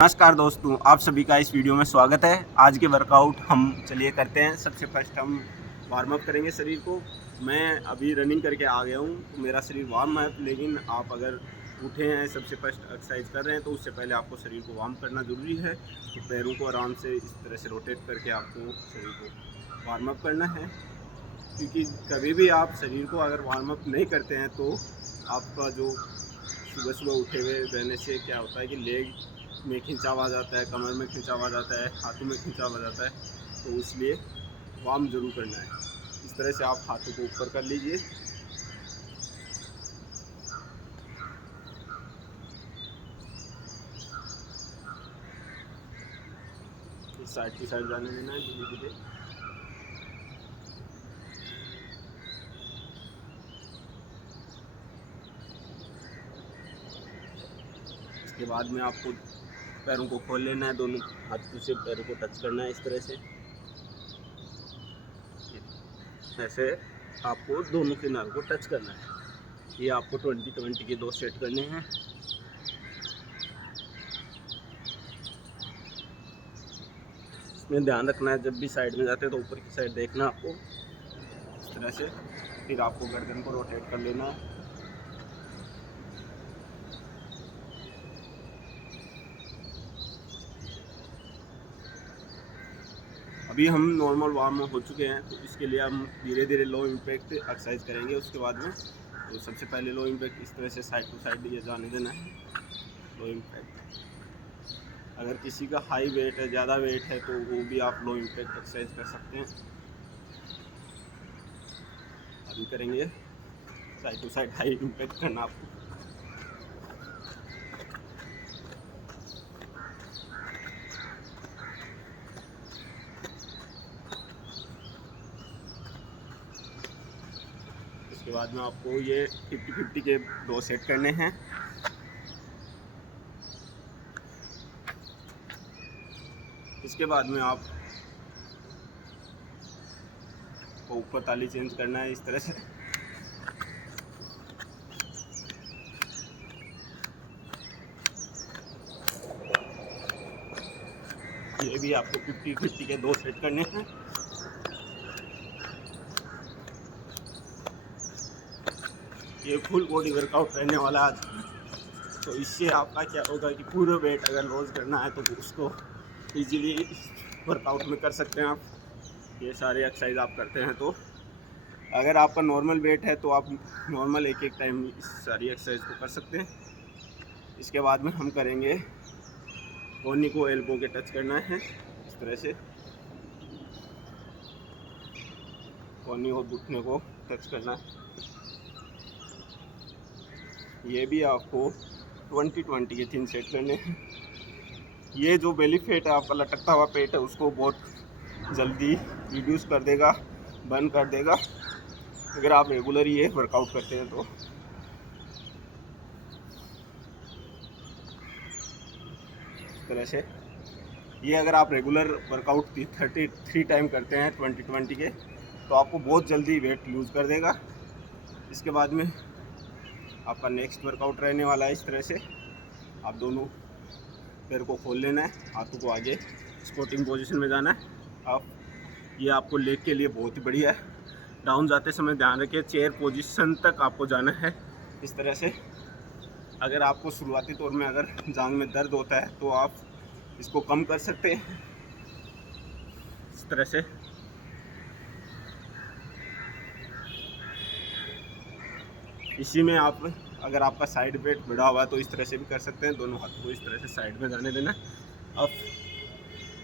नमस्कार दोस्तों, आप सभी का इस वीडियो में स्वागत है। आज के वर्कआउट हम चलिए करते हैं। सबसे फर्स्ट हम वार्म अप करेंगे शरीर को। मैं अभी रनिंग करके आ गया हूँ तो मेरा शरीर वार्म है, लेकिन आप अगर उठे हैं सबसे फर्स्ट एक्सरसाइज कर रहे हैं तो उससे पहले आपको शरीर को वार्म करना ज़रूरी है। तो पैरों को आराम से इस तरह से रोटेट करके आपको शरीर को वार्म अप करना है, क्योंकि कभी भी आप शरीर को अगर वार्म अप नहीं करते हैं तो आपका जो सुबह सुबह उठे हुए रहने से क्या होता है कि लेग में खिंचाव आ जाता है, कमर में खिंचाव आ जाता है, हाथों में खिंचाव आ जाता है। तो इसलिए वार्म ज़रूर करना है। इस तरह से आप हाथों को ऊपर कर लीजिए। साइड टू साइड जाने देना है धीरे धीरे। इसके बाद में आपको पैरों को खोल लेना है, दोनों हाथों से पैरों को टच करना है इस तरह से। ऐसे आपको दोनों किनारों को टच करना है। ये आपको 20-20 के 2 सेट करने हैं। इसमें ध्यान रखना है, जब भी साइड में जाते हैं तो ऊपर की साइड देखना आपको इस तरह से। फिर आपको गर्दन को रोटेट कर लेना है। अभी हम नॉर्मल वार्म हो चुके हैं, तो इसके लिए हम धीरे धीरे लो इम्पैक्ट एक्सरसाइज करेंगे उसके बाद में। तो सबसे पहले लो इम्पैक्ट इस तरह से साइड टू साइड ये जाने देना है। लो इम्पैक्ट, अगर किसी का हाई वेट है, ज़्यादा वेट है, तो वो भी आप लो इम्पैक्ट एक्सरसाइज कर सकते हैं। अभी करेंगे side to side high impact करना आपको। इसके बाद में आपको ये 50-50 के 2 सेट करने हैं। इसके बाद में आप को ऊपर ताली चेंज करना है इस तरह से। ये भी आपको 50-50 के 2 सेट करने हैं। ये फुल बॉडी वर्कआउट रहने वाला आज। तो इससे आपका क्या होगा कि पूरा वेट अगर लॉस करना है तो उसको इजीली वर्कआउट में कर सकते हैं आप। ये सारे एक्सरसाइज आप करते हैं तो अगर आपका नॉर्मल वेट है तो आप नॉर्मल एक एक टाइम इस सारी एक्सरसाइज को कर सकते हैं। इसके बाद में हम करेंगे कोहनी को एल्बो के टच करना है इस तरह से। कोहनी और घुटने को टच करना है। ये भी आपको 20-20 के 3 सेट करने हैं। ये जो बेली फैट है, आपका लटकता हुआ पेट है, उसको बहुत जल्दी रिड्यूस कर देगा, बर्न कर देगा अगर आप रेगुलर ये वर्कआउट करते हैं तो। इस तरह से ये अगर आप रेगुलर वर्कआउट 33 टाइम करते हैं 20-20 के, तो आपको बहुत जल्दी वेट लूज़ कर देगा। इसके बाद में आपका नेक्स्ट वर्कआउट रहने वाला है इस तरह से। आप दोनों पैर को खोल लेना है, हाथों को आगे स्क्वाटिंग पोजीशन में जाना है। आप ये आपको लेग के लिए बहुत ही बढ़िया है। डाउन जाते समय ध्यान रखिए चेयर पोजीशन तक आपको जाना है इस तरह से। अगर आपको शुरुआती तौर में अगर जांघ में दर्द होता है तो आप इसको कम कर सकते हैं इस तरह से। इसी में आप अगर आपका साइड वेट बढ़ा हुआ है तो इस तरह से भी कर सकते हैं। दोनों हाथों को इस तरह से साइड में जाने देना। अब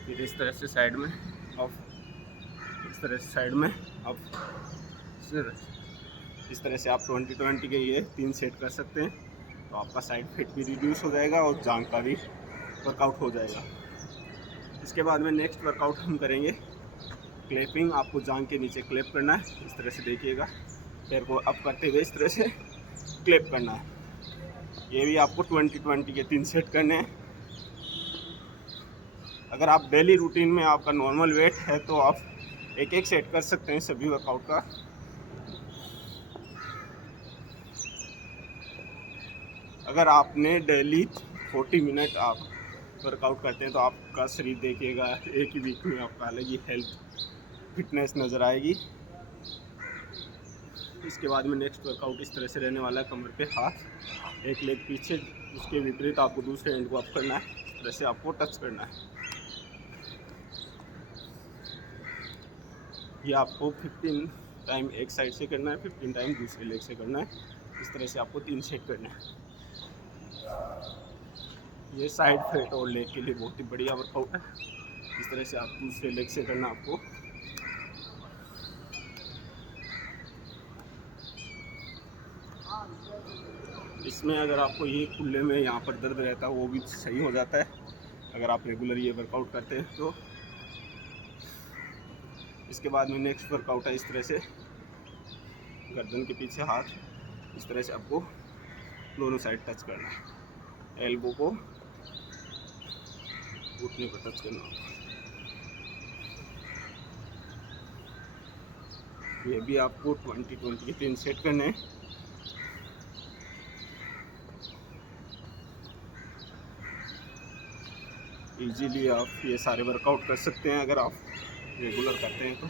फिर इस तरह से साइड में, अब इस तरह से साइड में, अब इस तरह से आप 20-20 के ये 3 सेट कर सकते हैं। तो आपका साइड फिट भी रिड्यूस हो जाएगा और जांघ का भी वर्कआउट हो जाएगा। इसके बाद में नेक्स्ट वर्कआउट हम करेंगे क्लैपिंग। आपको जांघ के नीचे क्लैप करना है इस तरह से। देखिएगा पैर को अप करते हुए इस तरह से क्लैप करना है। ये भी आपको 20-20 के 3 सेट करने हैं। अगर आप डेली रूटीन में आपका नॉर्मल वेट है तो आप एक एक सेट कर सकते हैं सभी वर्कआउट का। अगर आपने डेली 40 मिनट आप वर्कआउट करते हैं तो आपका शरीर देखिएगा एक ही वीक में आपका अलग ही हेल्थ फिटनेस नज़र आएगी। इसके बाद में नेक्स्ट वर्कआउट इस तरह से रहने वाला है, कमर पे हाथ, एक लेग पीछे, उसके विपरीत आपको दूसरे एंड को अप करना है, इस तरह से आपको टच करना है। ये आपको 15 टाइम एक साइड से करना है, 15 टाइम दूसरे लेग से करना है। इस तरह से आपको 3 सेट करना है। ये साइड फ्लेट और लेग के लिए बहुत ही बढ़िया वर्कआउट है। इस तरह से आप दूसरे लेग से करना आपको। इसमें अगर आपको ये कुल्ले में यहाँ पर दर्द रहता है वो भी सही हो जाता है अगर आप रेगुलर ये वर्कआउट करते हैं तो। इसके बाद में नेक्स्ट वर्कआउट है इस तरह से गर्दन के पीछे हाथ, इस तरह से आपको दोनों साइड टच करना है, एल्बो को घुटने पर टच करना। ये भी आपको 20-20 के 3 सेट करने हैं। इजीली आप ये सारे वर्कआउट कर सकते हैं अगर आप रेगुलर करते हैं तो।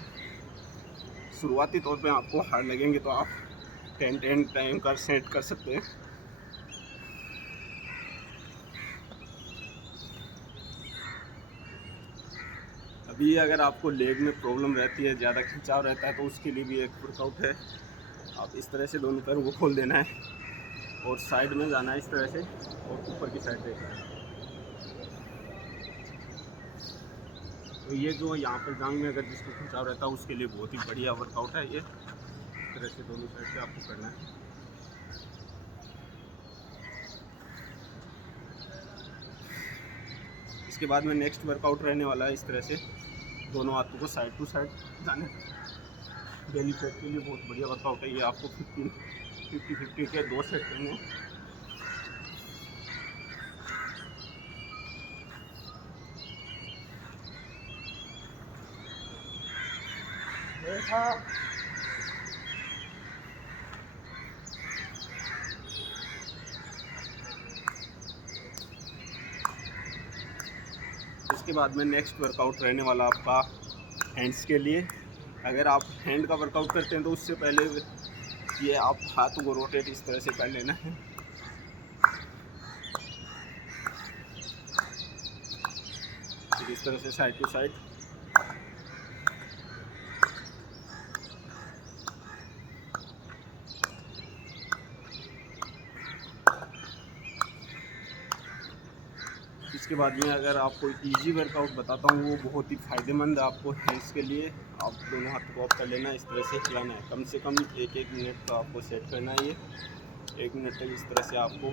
शुरुआती तौर पे आपको हार्ड लगेंगे तो आप 10 टाइम का सेट कर सकते हैं। अभी अगर आपको लेग में प्रॉब्लम रहती है, ज़्यादा खिंचाव रहता है, तो उसके लिए भी एक वर्कआउट है। आप इस तरह से दोनों पैरों को खोल देना है और साइड में जाना है इस तरह से और ऊपर की साइड देखना है। तो ये जो यहाँ पर जांघ में अगर जिसको खिंचाव रहता है उसके लिए बहुत ही बढ़िया वर्कआउट है ये। इस तरह से दोनों साइड से आपको करना है। इसके बाद में नेक्स्ट वर्कआउट रहने वाला है इस तरह से दोनों हाथों को साइड टू साइड जाने। बेली फैट के लिए बहुत बढ़िया वर्कआउट है ये। आपको 50-50 के 2 सेट करने हैं। इसके बाद में नेक्स्ट वर्कआउट रहने वाला आपका हैंड्स के लिए। अगर आप हैंड का वर्कआउट करते हैं तो उससे पहले ये आप हाथों को रोटेट इस तरह से कर लेना है। फिर इस तरह से साइड टू साइड। इसके बाद में अगर आपको इजी वर्कआउट बताता हूँ वो बहुत ही फ़ायदेमंद है आपको हैंड्स के लिए। आप दोनों हाथ को ऑफ कर लेना है, इस तरह से हिलाना है, कम से कम 1-1 मिनट का आपको सेट करना है। ये 1 मिनट तक इस तरह से आपको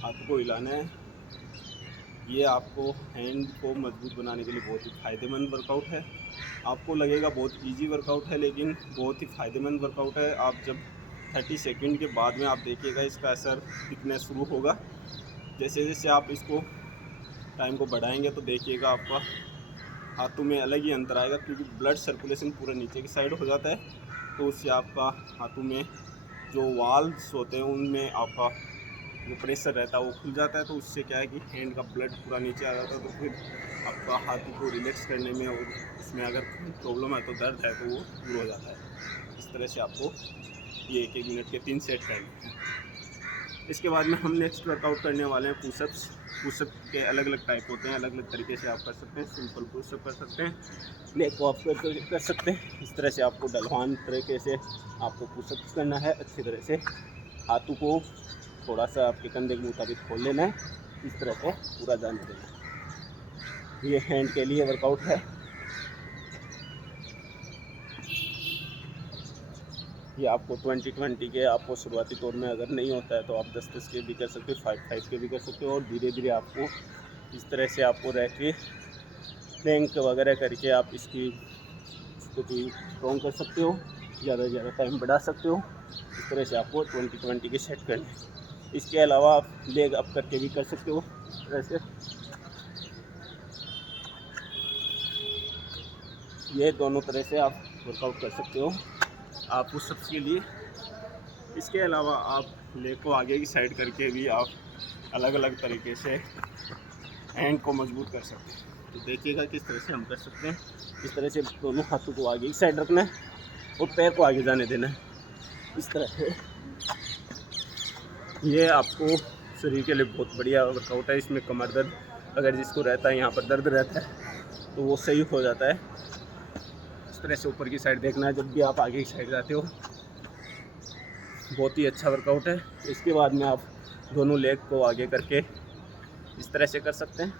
हाथ को हिलाना है। ये आपको हैंड को मजबूत बनाने के लिए बहुत ही फ़ायदेमंद वर्कआउट है। आपको लगेगा बहुत इजी वर्कआउट है लेकिन बहुत ही फ़ायदेमंद वर्कआउट है। आप जब 30 सेकंड के बाद में आप देखिएगा इसका असर दिखना शुरू होगा। जैसे जैसे आप इसको टाइम को बढ़ाएंगे तो देखिएगा आपका हाथों में अलग ही अंतर आएगा, क्योंकि ब्लड सर्कुलेशन पूरा नीचे की साइड हो जाता है। तो उससे आपका हाथों में जो वाल्व्स होते हैं उनमें आपका जो प्रेशर रहता है वो खुल जाता है। तो उससे क्या है कि हैंड का ब्लड पूरा नीचे आ जाता है। तो फिर आपका हाथों को रिलैक्स करने में और उसमें अगर प्रॉब्लम है तो दर्द है तो वो दूर हो जाता है। इस तरह से आपको ये 1-1 मिनट के 3 सेट करने हैं। इसके बाद में हम नेक्स्ट वर्कआउट करने वाले हैं पुशअप्स। पुशअप के अलग अलग टाइप होते हैं, अलग अलग तरीके से आप कर सकते हैं। सिंपल पुशअप कर सकते हैं, लेग को आप कर सकते हैं। इस तरह से आपको ढलवान तरीके से आपको पुशअप्स करना है। अच्छी तरह से हाथों को थोड़ा सा आपके कंधे के मुताबिक खोल लेना है, इस तरह से पूरा जाने देना है। ये हैंड के लिए वर्कआउट है। ये आपको 20-20 के आपको शुरुआती तौर में अगर नहीं होता है तो आप 10-10 के भी कर सकते हो, 5-5 के भी कर सकते हो। और धीरे धीरे आपको इस तरह से आपको रह के प्लैंक वगैरह करके आप इसकी स्थिति स्ट्रॉन्ग कर सकते हो, ज़्यादा से ज़्यादा टाइम बढ़ा सकते हो। इस तरह से आपको 20-20 के सेट करने हैं। इसके अलावा आप लेग अप करके भी कर सकते हो। इस तरह से ये दोनों तरह से आप वर्कआउट कर सकते हो आप पुशअप्स के लिए। इसके अलावा आप लेग को आगे की साइड करके भी आप अलग अलग तरीके से हैंड को मजबूत कर सकते हैं। तो देखिएगा किस तरह से हम कर सकते हैं। इस तरह से दोनों हाथों को आगे एक साइड रखना है और पैर को आगे जाने देना है इस तरह से। ये आपको शरीर के लिए बहुत बढ़िया वर्कआउट है। इसमें कमर दर्द अगर जिसको रहता है, यहाँ पर दर्द रहता है, तो वो सही हो जाता है। इस तरह से ऊपर की साइड देखना है जब भी आप आगे की साइड जाते हो। बहुत ही अच्छा वर्कआउट है। इसके बाद में आप दोनों लेग को आगे करके इस तरह से कर सकते हैं।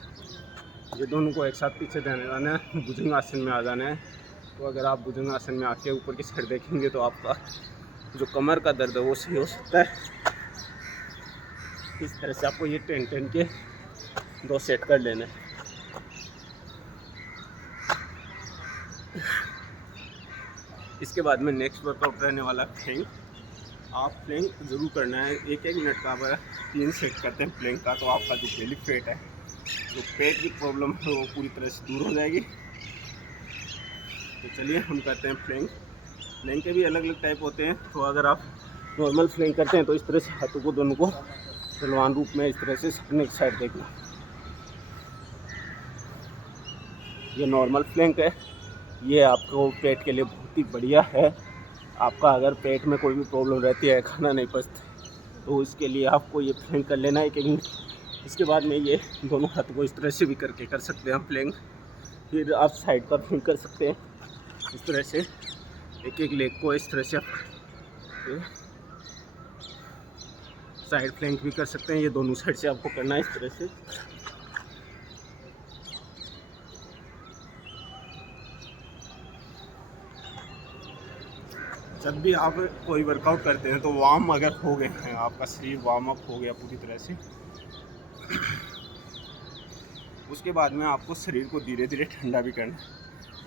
ये दोनों को एक साथ पीछे जाने जाना है, भुजंग आसन में आ जाना है। तो अगर आप भुजंग आसन में आके ऊपर की साइड देखेंगे तो आपका जो कमर का दर्द है वो सही हो सकता है। इस तरह से आपको ये 10-10 के 2 सेट कर लेना है। इसके बाद में नेक्स्ट वर्कआउट रहने वाला प्लैंक। आप प्लैंक ज़रूर करना है। 1-1 मिनट का अगर 3 सेट करते हैं प्लैंक का, तो आपका जो बेली फैट है, जो पेट की प्रॉब्लम है, वो पूरी तरह से दूर हो जाएगी। तो चलिए हम करते हैं प्लैंक। प्लैंक के भी अलग अलग टाइप होते हैं। तो अगर आप नॉर्मल प्लैंक करते हैं तो इस तरह से हाथों को दोनों को पहलवान रूप में इस तरह से सामने की साइड देखना। ये नॉर्मल प्लैंक है। ये आपको पेट के लिए बहुत ही बढ़िया है। आपका अगर पेट में कोई भी प्रॉब्लम रहती है, खाना नहीं पचता, तो इसके लिए आपको ये प्लैंक कर लेना है 1-1 मिनट। इसके बाद में ये दोनों हाथों को इस तरह से भी करके कर सकते हैं हम प्लैंक। फिर आप साइड का प्लैंक कर सकते हैं इस तरह से। 1-1 लेग को इस तरह से साइड प्लैंक भी कर सकते हैं। ये दोनों साइड से आपको करना है इस तरह से। जब भी आप कोई वर्कआउट करते हैं तो वार्म अगर हो गए हैं, आपका शरीर वार्म अप हो गया पूरी तरह से, उसके बाद में आपको शरीर को धीरे धीरे ठंडा भी करना है।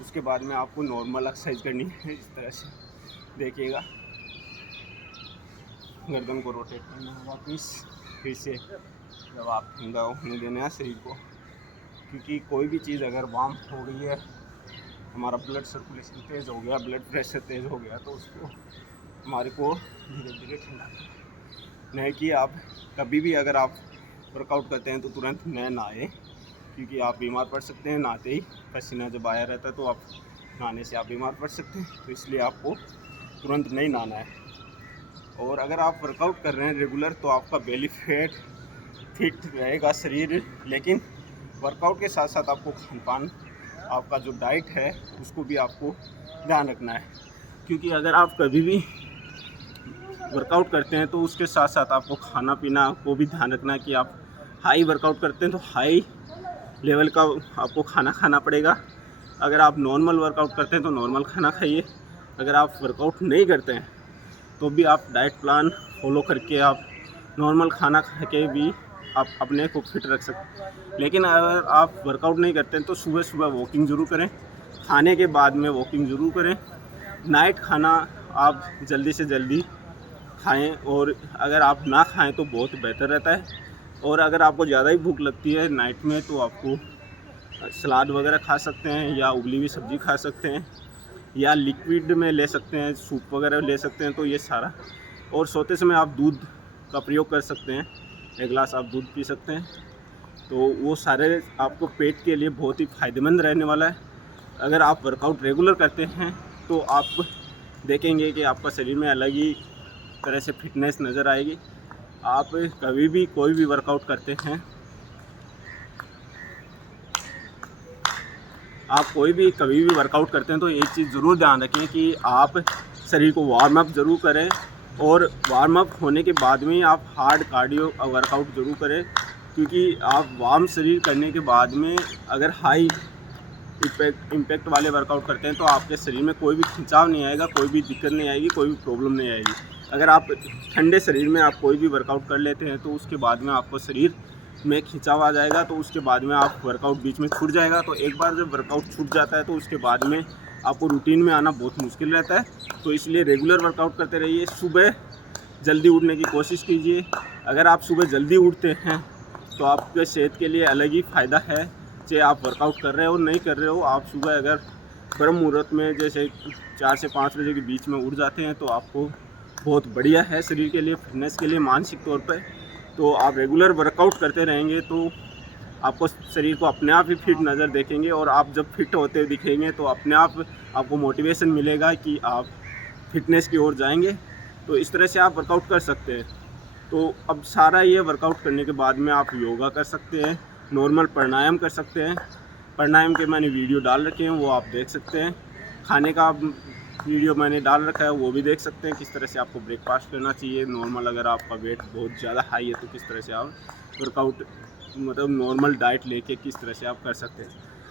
उसके बाद में आपको नॉर्मल एक्सरसाइज करनी है इस तरह से। देखिएगा, गर्दन को रोटेट करना है वापस। फिर से जब आप ठंडा होने देना है शरीर को, क्योंकि कोई भी चीज़ अगर वार्म हो गई है, हमारा ब्लड सर्कुलेशन तेज़ हो गया, ब्लड प्रेशर तेज़ हो गया, तो उसको हमारे को धीरे धीरे ठंडा करना। नहीं कि आप कभी भी अगर आप वर्कआउट करते हैं तो तुरंत न नहाएं, क्योंकि आप बीमार पड़ सकते हैं। नहाते ही पसीना जब आया रहता है तो आप नहाने से आप बीमार पड़ सकते हैं। तो इसलिए आपको तुरंत नहीं नहाना है। और अगर आप वर्कआउट कर रहे हैं रेगुलर, तो आपका बेली फैट फिट रहेगा शरीर। लेकिन वर्कआउट के साथ साथ आपको खान पान, आपका जो डाइट है, उसको भी आपको ध्यान रखना है। क्योंकि अगर आप कभी भी वर्कआउट करते हैं तो उसके साथ साथ आपको खाना पीना को भी ध्यान रखना है कि आप हाई वर्कआउट करते हैं तो हाई लेवल का आपको खाना खाना पड़ेगा। अगर आप नॉर्मल वर्कआउट करते हैं तो नॉर्मल खाना खाइए। अगर आप वर्कआउट नहीं करते हैं तो भी आप डाइट प्लान फॉलो करके आप नॉर्मल खाना खा के भी आप अपने को फिट रख सकते हैं। लेकिन अगर आप वर्कआउट नहीं करते हैं तो सुबह सुबह वॉकिंग ज़रूर करें, खाने के बाद में वॉकिंग ज़रूर करें। नाइट खाना आप जल्दी से जल्दी खाएं, और अगर आप ना खाएं तो बहुत बेहतर रहता है। और अगर आपको ज़्यादा ही भूख लगती है नाइट में, तो आपको सलाद वगैरह खा सकते हैं, या उबली हुई सब्ज़ी खा सकते हैं, या लिक्विड में ले सकते हैं, सूप वगैरह ले सकते हैं। तो ये सारा, और सोते समय आप दूध का प्रयोग कर सकते हैं, 1 गिलास आप दूध पी सकते हैं। तो वो सारे आपको पेट के लिए बहुत ही फ़ायदेमंद रहने वाला है। अगर आप वर्कआउट रेगुलर करते हैं तो आप देखेंगे कि आपका शरीर में अलग ही तरह से फिटनेस नज़र आएगी। आप कभी भी कोई भी वर्कआउट करते हैं, आप कोई भी कभी भी वर्कआउट करते हैं, तो एक चीज़ ज़रूर ध्यान रखें कि आप शरीर को वार्म अप ज़रूर करें, और वार्म अप होने के बाद में आप हार्ड कार्डियो वर्कआउट ज़रूर करें। क्योंकि आप वार्म शरीर करने के बाद में अगर हाई इम्पैक्ट वाले वर्कआउट करते हैं तो आपके शरीर में कोई भी खिंचाव नहीं आएगा, कोई भी दिक्कत नहीं आएगी, कोई भी प्रॉब्लम नहीं आएगी। अगर आप ठंडे शरीर में आप कोई भी वर्कआउट कर लेते हैं तो उसके बाद में आपको शरीर में खिंचाव आ जाएगा, तो उसके बाद में आप वर्कआउट बीच में छूट जाएगा। तो एक बार जब वर्कआउट छूट जाता है तो उसके बाद में आपको रूटीन में आना बहुत मुश्किल रहता है। तो इसलिए रेगुलर वर्कआउट करते रहिए। सुबह जल्दी उठने की कोशिश कीजिए। अगर आप सुबह जल्दी उठते हैं तो आपके सेहत के लिए अलग ही फ़ायदा है। चाहे आप वर्कआउट कर रहे हो नहीं कर रहे हो, आप सुबह अगर ब्रह्म मुहूर्त में जैसे 4 से 5 बजे के बीच में उठ जाते हैं तो आपको बहुत बढ़िया है शरीर के लिए, फिटनेस के लिए, मानसिक तौर पर। तो आप रेगुलर वर्कआउट करते रहेंगे तो आपको शरीर को अपने आप ही फिट नज़र देखेंगे, और आप जब फिट होते हुए दिखेंगे तो अपने आप आपको मोटिवेशन मिलेगा कि आप फिटनेस की ओर जाएंगे। तो इस तरह से आप वर्कआउट कर सकते हैं। तो अब सारा ये वर्कआउट करने के बाद में आप योगा कर सकते हैं, नॉर्मल प्राणायाम कर सकते हैं। प्राणायाम के मैंने वीडियो डाल रखे हैं, वो आप देख सकते हैं। खाने का वीडियो मैंने डाल रखा है, वो भी देख सकते हैं। किस तरह से आपको ब्रेकफास्ट करना चाहिए नॉर्मल, अगर आपका वेट बहुत ज़्यादा हाई है तो किस तरह से आप वर्कआउट मतलब नॉर्मल डाइट लेके किस तरह से आप कर सकते हैं।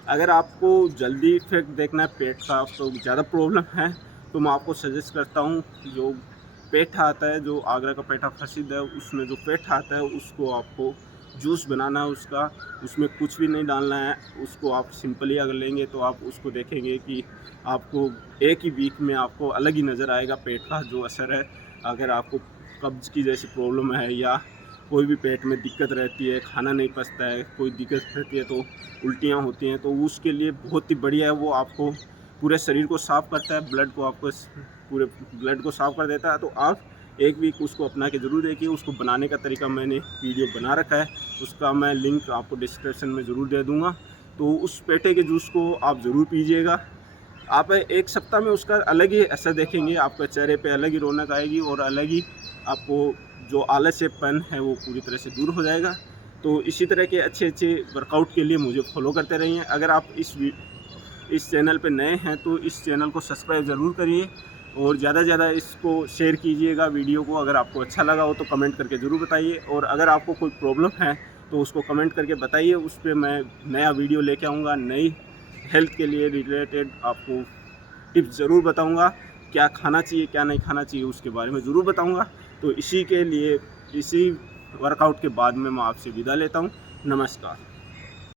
अगर आपको जल्दी इफेक्ट देखना है पेट का, तो ज़्यादा प्रॉब्लम है, तो मैं आपको सजेस्ट करता हूँ जो पेठा आता है, जो आगरा का पेठा प्रसिद्ध है, उसमें जो पेठा आता है उसको आपको जूस बनाना है उसका, उसमें कुछ भी नहीं डालना है। उसको आप सिंपली अगर लेंगे तो आप उसको देखेंगे कि आपको एक ही वीक में आपको अलग ही नज़र आएगा पेट का जो असर है। अगर आपको कब्ज़ की जैसी प्रॉब्लम है या कोई भी पेट में दिक्कत रहती है, खाना नहीं पचता है, कोई दिक्कत रहती है, तो उल्टियाँ होती हैं, तो उसके लिए बहुत ही बढ़िया है। वो आपको पूरे शरीर को साफ़ करता है, ब्लड को आपको पूरे ब्लड को साफ़ कर देता है। तो आप एक वीक उसको अपना के ज़रूर देखिए। उसको बनाने का तरीका मैंने वीडियो बना रखा है, उसका मैं लिंक आपको डिस्क्रिप्शन में ज़रूर दे दूँगा। तो उस पेठे के जूस को आप ज़रूर पीजिएगा। आप एक सप्ताह में उसका अलग ही असर देखेंगे, आपके चेहरे पे अलग ही रौनक आएगी, और अलग ही आपको जो आलस्यपन है वो पूरी तरह से दूर हो जाएगा। तो इसी तरह के अच्छे वर्कआउट के लिए मुझे फॉलो करते रहिए। अगर आप इस चैनल पे नए हैं तो इस चैनल को सब्सक्राइब ज़रूर करिए, और ज़्यादा से ज़्यादा इसको शेयर कीजिएगा वीडियो को। अगर आपको अच्छा लगा हो तो कमेंट करके ज़रूर बताइए, और अगर आपको कोई प्रॉब्लम है तो उसको कमेंट करके बताइए। उस पर मैं नया वीडियो लेके आऊँगा, नई हेल्थ के लिए रिलेटेड आपको टिप्स ज़रूर बताऊँगा। क्या खाना चाहिए क्या नहीं खाना चाहिए उसके बारे में ज़रूर बताऊँगा। तो इसी के लिए इसी वर्कआउट के बाद में मैं आपसे विदा लेता हूँ। नमस्कार।